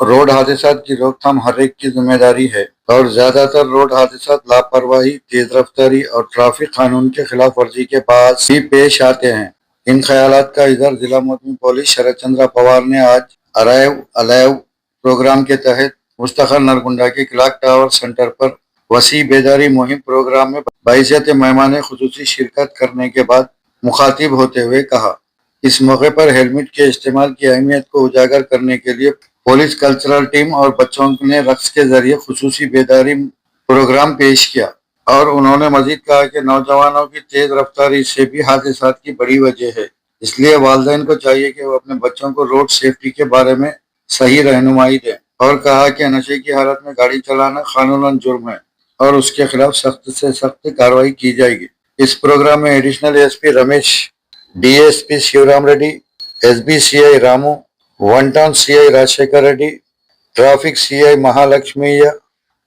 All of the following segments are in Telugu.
रोड हादसा की रोकथाम हर एक की जिम्मेदारी है और ज्यादातर रोड हादसा लापरवाही, तेज रफ्तारी और ट्रैफिक कानून के खिलाफ वर्जी के बाद ही पेश आते हैं। इन ख्यालात का इधर जिला मोहतमी पुलिस शरद चंद्र पवार ने आज अराइव अलाइव प्रोग्राम के तहत मुस्तखर नरगुंडा के क्लॉक टावर सेंटर पर वसी बेदारी मुहिम प्रोग्राम में बाइज़त मेहमान खुसूसी शिरकत करने के बाद मुखातिब होते हुए कहा। इस मौके पर हेलमेट के इस्तेमाल की अहमियत को उजागर करने के लिए पुलिस कल्चरल टीम और बच्चों ने रक्स के जरिए खुसूसी बेदारी प्रोग्राम पेश किया और उन्होंने मजीद कहा कि नौजवानों की तेज रफ्तारी से भी हादसा की बड़ी वजह है, इसलिए वालिदैन को चाहिए कि वो अपने बच्चों को रोड सेफ्टी के बारे में सही रहनुमाई दें और कहा कि नशे की हालत में गाड़ी चलाना कानूनन जुर्म है और उसके खिलाफ सख्त से सख्त कार्रवाई की जाएगी। इस प्रोग्राम में additional SP Ramesh, DSP Shivaram Reddy, SB CI Ramu, one town CI Rajasekhar Reddy, traffic CI Mahalakshmaiah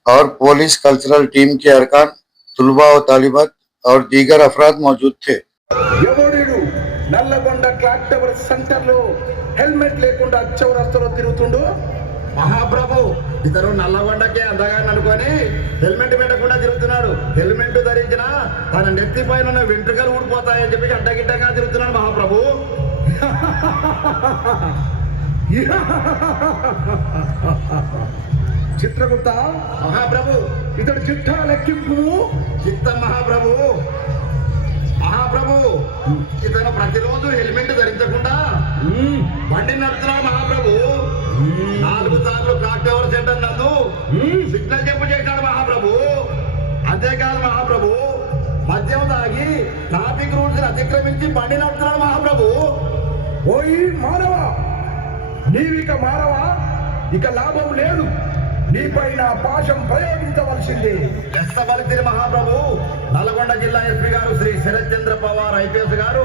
और पुलिस कल्चरल टीम के अरकान, तुलबा और तालिबात और दीगर अफराद मौजूद थे। నల్లగొండ క్లాక్ టవర్ సెంటర్ లో హెల్మెట్ లేకుండా చౌరస్తాలో తిరుగుతుండు మహాప్రభు. ఇతరు నల్లగొండకే అందగాని అనుకొని హెల్మెట్ పెట్టకుండా తిరుగుతున్నాడు. హెల్మెట్ ధరించిన తన నెత్తి పైన వెంట్రుకలు ఊడిపోతాయని చెప్పి అడ్డగిడ్డగా తిరుగుతున్నాడు మహాప్రభు. చిత్రగుప్త మహాప్రభు, ఇతడు చిత్తాల లెక్కింపు. చిత్తం మహాప్రభు. మహాప్రభు, ఇతను ప్రతిరోజు హెల్మెట్ ధరించకుండా బండి నడుపుతున్నాడు మహాప్రభు. 4 సార్లు క్లాక్ టవర్ సెంటర్ నందు సిగ్నల్ చెప్పు చేశాడు మహాప్రభు. అంతేకాదు మహాప్రభు, మద్యం తాగి ట్రాఫిక్ రూల్స్ అతిక్రమించి బండి నడుపుతున్నాడు మహాప్రభు. ఓయి మానవ, నీవిక మానవా, ఇక లాభం లేదు. నీపైన పాశం ప్రయోగించవలసింది. ఎస్తబలితిరి మహాప్రభు. నల్గొండ జిల్లా ఎస్పీ గారు శ్రీ శరత్ చంద్ర పవార్ ఐపీఎస్ గారు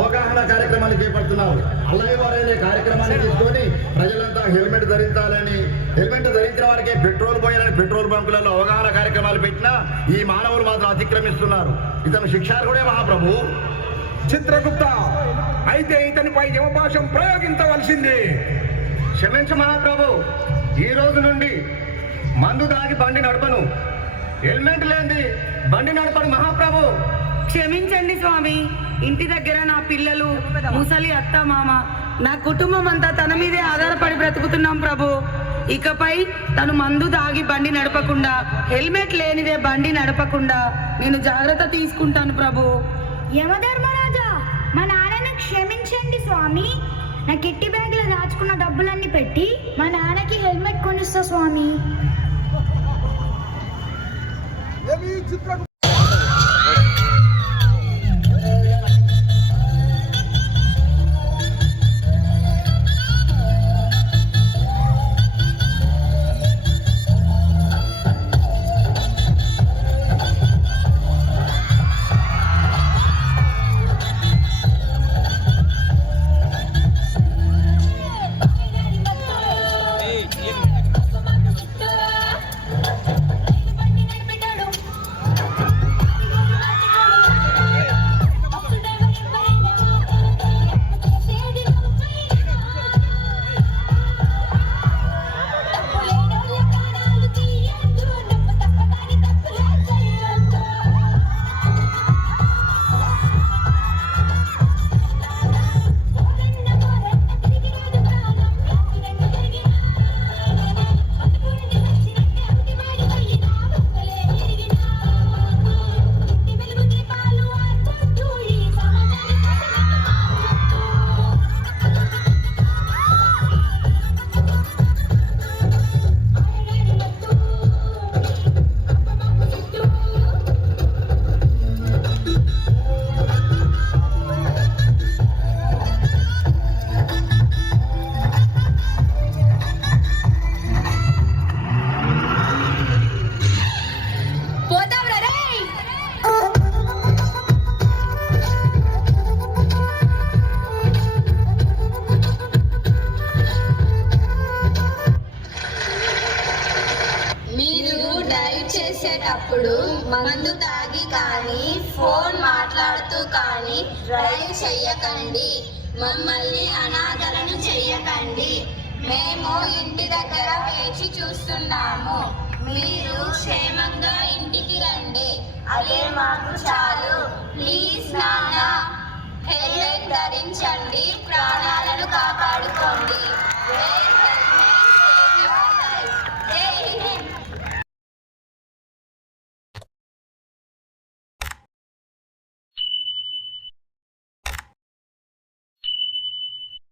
అవగాహన కార్యక్రమాన్ని చేపడుతున్నారు. అలైవారైన కార్యక్రమాన్ని తీసుకొని ప్రజలంతా హెల్మెట్ ధరించాలని, హెల్మెట్ ధరించిన వారికి పెట్రోల్ పోయాలని పెట్రోల్ బంకులలో అవగాహన కార్యక్రమాలు పెట్టినా ఈ మానవులు మాత్రం అతిక్రమిస్తున్నారు. ఇతను శిక్షార్హుడే మహాప్రభు. చిత్రగుప్త, అయితే ఇతనిపై యమపాశం ప్రయోగించవలసింది. క్షమించు మహాప్రభు, ఈ రోజు నుండి మందు దాగి బండి నడపను, హెల్మెట్ లేని బండి నడపను మహాప్రభు. క్షమించండి స్వామి. ఇంటి దగ్గర నా పిల్లలు, ముసలి అత్త, మామ, నా కుటుంబం అంతా తన మీదే ఆధారపడి బ్రతుకుతున్నాం ప్రభు. ఇకపై తను మందు దాగి బండి నడపకుండా, హెల్మెట్ లేనిదే బండి నడపకుండా నేను జాగ్రత్త తీసుకుంటాను ప్రభు. యమధర్మరాజా, మా నాన్నను క్షమించండి స్వామి. నా కిట్టి బ్యాగ్లో దాచుకున్న డబ్బులన్నీ పెట్టి మా నాన్నకి హెల్మెట్ కొనిస్తా స్వామి. చేసేటప్పుడు మందు తాగి కానీ ఫోన్ మాట్లాడుతూ కానీ డ్రైవ్ చెయ్యకండి. మమ్మల్ని అనాథలను చెయ్యకండి. మేము ఇంటి దగ్గర వేచి చూస్తున్నాము. మీరు క్షేమంగా ఇంటికి రండి, అదే మాకు చాలు. ప్లీజ్ నాన్న, హెల్మెట్ ధరించండి, ప్రాణాలను కాపాడుకోండి.